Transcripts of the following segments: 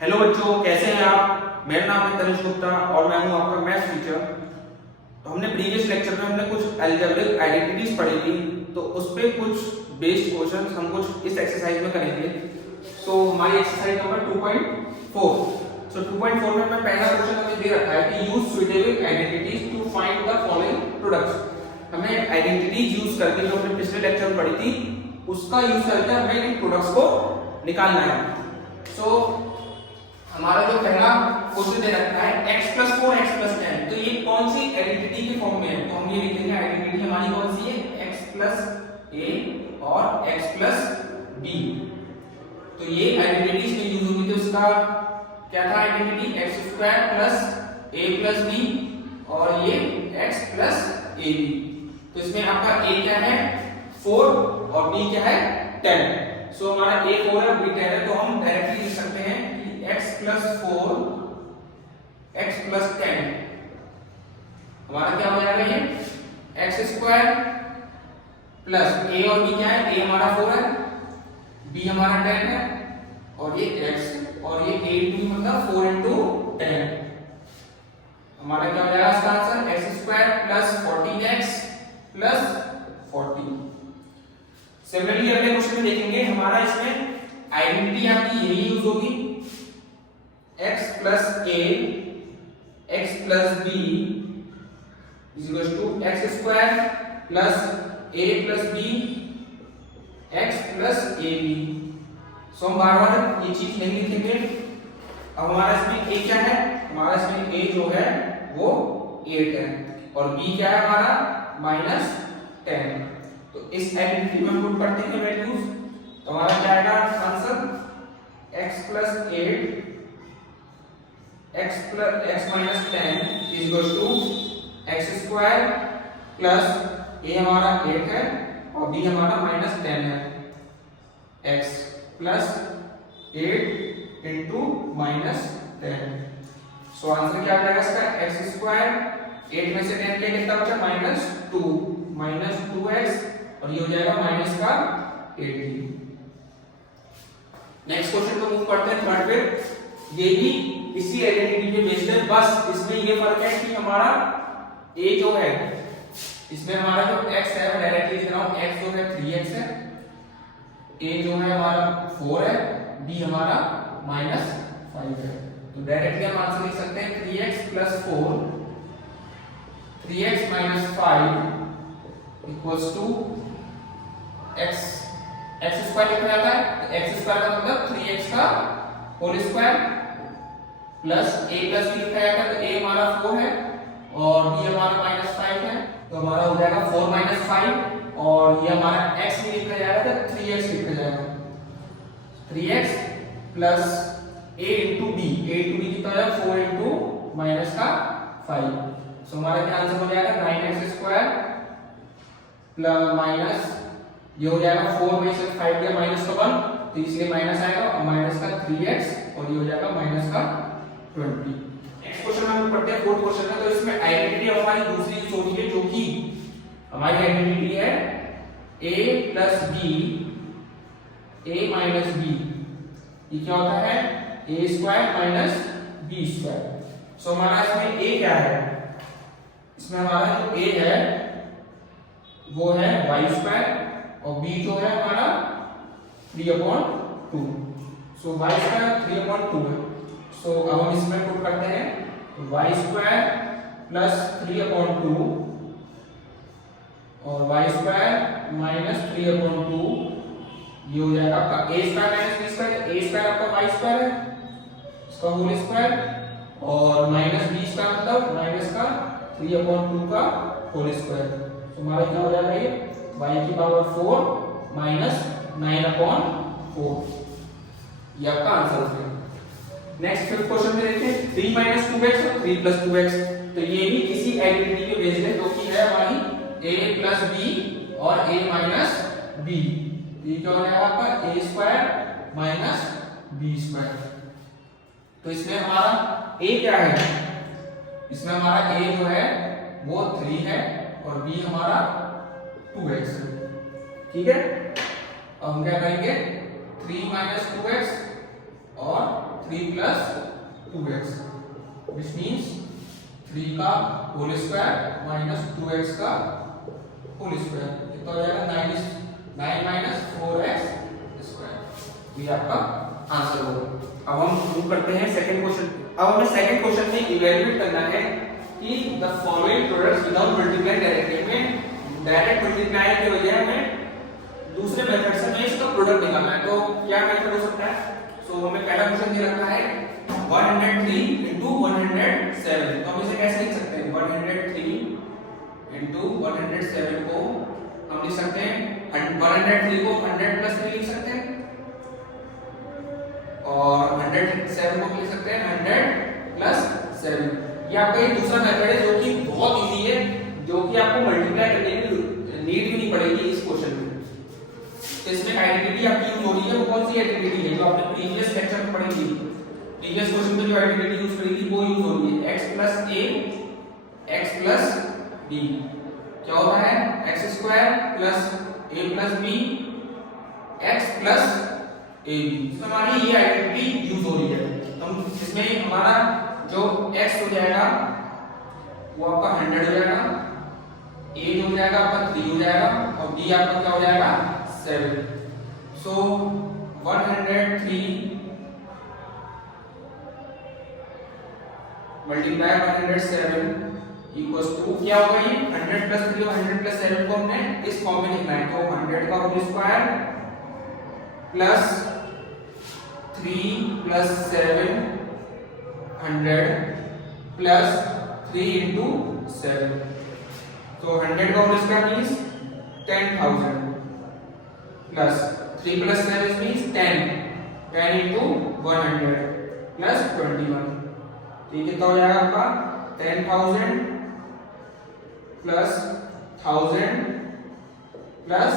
Hello बच्चों, कैसे हैं आप। मेरा नाम है तनिष गुप्ता और मैं हूं आपका मैथ्स टीचर। तो हमने प्रीवियस लेक्चर में हमने कुछ अलजेब्रिक आइडेंटिटीज पढ़ी थी, तो उस पे कुछ बेस्ड क्वेश्चंस हम कुछ इस एक्सरसाइज में करेंगे। तो हमारी एक्सरसाइज नंबर 2.4। सो 2.4 में पहला क्वेश्चन हमें दे रखा है कि use suitable identities to find the following products. हमें आइडेंटिटीज यूज करके जो हमने पिछले लेक्चर में पढ़ी थी उसका यूज करके हमें इन प्रोडक्ट्स को निकालना है। सो हमारा जो पहला क्वेश्चन दे रखा है x + 4 x + 10, तो ये कौन सी आइडेंटिटी के फॉर्म में है। तो हम ये लिखेंगे आइडेंटिटी हमारी कौन सी है, x + a और x + b। तो ये आइडेंटिटी इसमें यूज होगी। तो इसका क्या था आइडेंटिटी, x² + a + b और ये x + ab। तो इसमें आपका a क्या है 4 और b क्या है 10। सो हमारा a 4 है और b 10 है, तो हम डायरेक्टली लिख सकते हैं x + 4 x + 10 हमारा क्या हो जाएगा, ये x² प्लस a और b क्या है, a हमारा 4 है, b हमारा 10 है और ये x और ये a into मतलब 4 into 10 हमारा क्या हो जाएगा इसका आंसर x² + 14x + 40। सिमिलरली अगले क्वेश्चन में देखेंगे हमारा इसमें आइडेंटिटी आपकी यही यूज होगी, x + a x + b = x² + a + b x + ab। सो हम बार बार ये चीज नहीं लिखेंगे। अब हमारा इसमें a क्या है, हमारा इसमें a जो है वो 8 है और b क्या है हमारा -10। तो इस आइडेंटिटी में हम पुट करते हैं वैल्यूज। तो हमारा क्या आएगा answer, x + 8 x - 10 = x² plus a हमारा 8 है और b हमारा -10 है, x + 8 into -10। सो आंसर क्या आ जाएगा इसका, x², 8 में से 10 के कितना बचा -2 -2x और ये हो जाएगा -18। नेक्स्ट क्वेश्चन को मूव करते हैं थर्ड पे। ये भी इसी आइडेंटिटी पे बेस्ड है, बस इसमें ये फर्क है कि हमारा a जो है इसमें हमारा जो x है वो डायरेक्टली लिख रहा हूं, x जो है 3x है, a जो है हमारा 4 है, b हमारा -5 है। तो डायरेक्टली हम आंसर लिख सकते हैं 3x + 4 3x - 5 = x² लिखा जाता है। तो x² का मतलब 3x का whole square plus a + b लिखा जाता है। तो a हमारा 4 है और b हमारा -5 है, तो हमारा हो जाएगा 4 - 5 और ये हमारा x भी लिखा जाएगा तो 3x लिखा जाएगा, 3x plus a into b कितना हो जाएगा 4 into -5। सो हमारा क्या आंसर हो जाएगा 9x² प्लस ये हो जाएगा 4 में से 5 गया -1 तो इसलिए माइनस आएगा और माइनस का 3x और ये हो जाएगा -20। नेक्स्ट क्वेश्चन हम पढ़ते हैं फोर्थ क्वेश्चन में। तो इसमें आइडेंटिटी हमारी दूसरी चीज होगी है, जो कि हमारी आइडेंटिटी है a + b a - b। ये क्या होता है a² - b²। सो हमारा इसमें a क्या है, इसमें हमारा जो a है वो है y² और b जो है हमारा 3/2। सो y² 3/2 है। सो अब हम इसमें पुट करते हैं y² + 3/2 और y² -3/2 ये हो जाएगा आपका a² - b²। a² आपका y² है इसका होल स्क्वायर और -b² मतलब माइनस का 3/2 का होल स्क्वायर। तो हमारा क्या हो जाएगा ये y⁴ -9/4। ये आपका आंसर है। नेक्स्ट फिफ्थ क्वेश्चन में देखते हैं 3 - 2x और 3 + 2x। तो ये भी इसी आइडेंटिटी पे बेस्ड है, जो कि है हमारी a + b और a - b। ये क्या हो जाएगा आपका a² - b²। तो इसमें हमारा a क्या है, इसमें हमारा a जो है वो 3 है और b हमारा 2x है। ठीक है, अब हम क्या करेंगे 3 - 2x और 3 plus 2x which means 3 का होल स्क्वायर माइनस 2x का होल स्क्वायर कितना हो जाएगा 9 माइनस 4x स्क्वायर। ये आपका आंसर होगा। अब हम मूव करते हैं सेकंड क्वेश्चन। अब हमें सेकंड क्वेश्चन में इवैल्यूएट करना है कि the following products without multiply directly में डायरेक्ट मल्टीप्लाई के बजाय हमें दूसरे मेथड से हमें इसका प्रोडक्ट निकालना है। तो क्या मेथड हो सकता है? सो हमें पहला क्वेश्चन दे रखा है 103 into 107। तो हम इसे कैसे लिख सकते हैं? 103 into 107 को हम लिख सकते हैं 103 को 100 प्लस 3 लिख सकते हैं और 107 को लिख सकते हैं 100 प्लस 7। ये आपका ये दूसरा मेथड है जो कि बहुत इजी है, जो कि आपको मल्टीप्लाई करने की नीड भी नहीं पड़ेगी इस क्वेश्चन में। तो इसमें आइडेंटिटी आपकी यूज हो रही है, वो कौन सी आइडेंटिटी है जो आपने प्रीवियस लेक्चर में पढ़ी थी? प्रीवियस क्वेश्चन में जो आइडेंटिटी यूज करी थी वो यूज हो रही है x plus a x plus b। क्या होता है? x square plus a plus b x plus a b। तो हमारी ये आइडेंटिटी यूज हो रही है। तो इसमें हमारा जो x हो जाएगा वो आपका 100 हो जाएगा, a जो हो जाएगा आपका 3 हो जाएगा और b आपका क्या हो जाएगा 7। सो 103 मल्टीप्लाई 107 इक्वल्स टू क्या होगा? ये 100 प्लस 3 और 100 प्लस 7 को हमने इस फॉर्म में लिखना है। तो 100 का whole square plus 3 plus 7 100 plus 3 into 7। तो 100 का whole square means 10,000 plus 3 plus 7 means 10 into 100 plus 21। तो ये कितना हो जाएगा आपका 10,000 प्लस 1000 प्लस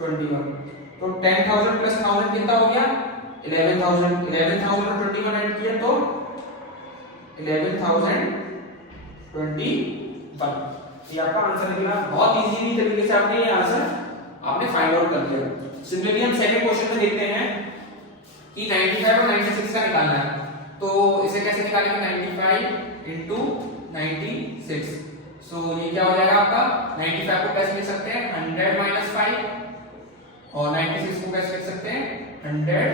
21। तो 10,000 प्लस 1000 कितना हो गया? 11,000। 11,000 और 21 ऐड किया तो 11,021। ये आपका आंसर निकला। बहुत इजीली तरीके से आपने ये आंसर आपने फाइंड आउट कर लिया। सिमिलरली हम सेकंड क्वेश्चन में देखते हैं कि 95 और 96 का निकालना है। तो इसे कैसे निकालेंगे? 95 into 96। सो ये क्या हो जाएगा आपका? 95 को कैसे लिख सकते हैं? 100 minus 5 और 96 को कैसे लिख सकते हैं? 100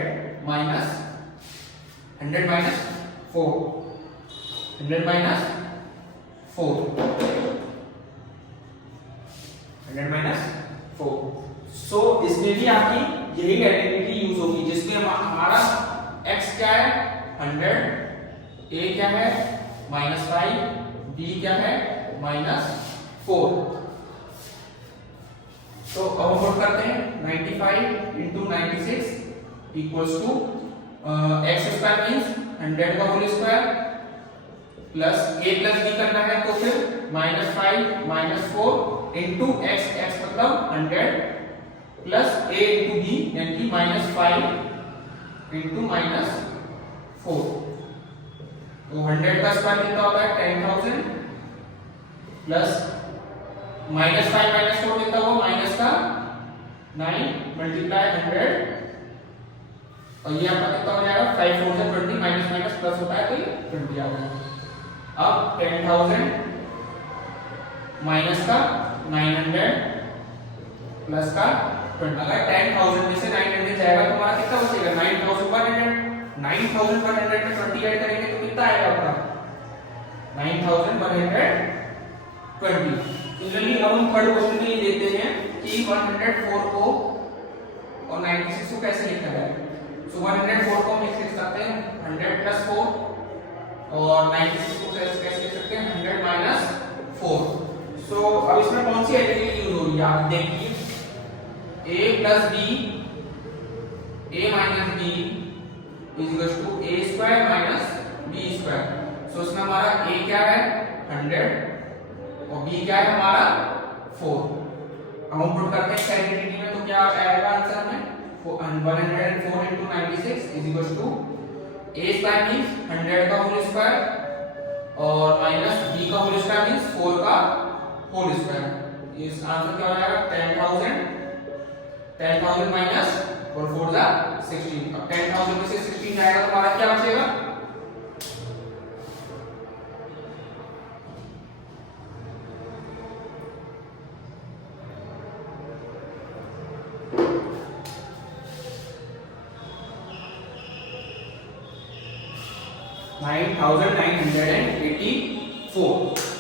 minus 4 100 minus 4 100 minus 4। सो इसमें भी आपकी यही आइडेंटिटी यूज होगी जिसमें हमारा x क्या है 100, a क्या है -5, b क्या है -4। तो अब हम पुट करते हैं 95 into 96 equals to x square means 100 का whole square plus a plus b करना है तो फिर -5 -4 into x मतलब 100 प्लस a into b यानी कि -5 into -4। तो 100 का स्क्वायर कितना होता है 10,000 प्लस -5 -4 कितना होगा माइनस का 9 मल्टीप्लाई 100 और ये आपका कितना हो जाएगा 5 4 से 20 माइनस प्लस होता है तो ये 20 आ जाएगा। अब 10,000 माइनस का 900 प्लस का 20। अगर 10,000 में से 900 जाएगा तो हमारा कितना बचेगा 9,100। 9,100 में 20 ऐड करेंगे तो कितना आएगा आपका 9,120। सिमिलरली अब हम थर्ड क्वेश्चन में ये देते हैं कि 104 को और 96 को कैसे लिखा जाए। सो 104 को हम लिख सकते हैं 100 प्लस 4 और 96 को कैसे लिख सकते हैं 100 माइनस 4। सो अब इसमें कौन सी आइडेंटिटी यूज हो रही है आप देखिए a plus b a minus b is equal to a square minus b square. So इसमें हमारा a क्या है 100 और b क्या है हमारा 4। अब हम पुट करते हैं आइडेंटिटी में तो क्या आएगा आंसर में 104 into 96 is equal to a square means 100 का होल स्क्वायर और माइनस b का होल स्क्वायर मींस 4 का होल स्क्वायर। इस आंसर क्या हो जाएगा 10,000 माइनस और 4 दा 16। अब 10,000 में से 16 जाएगा तो हमारा क्या बचेगा 9984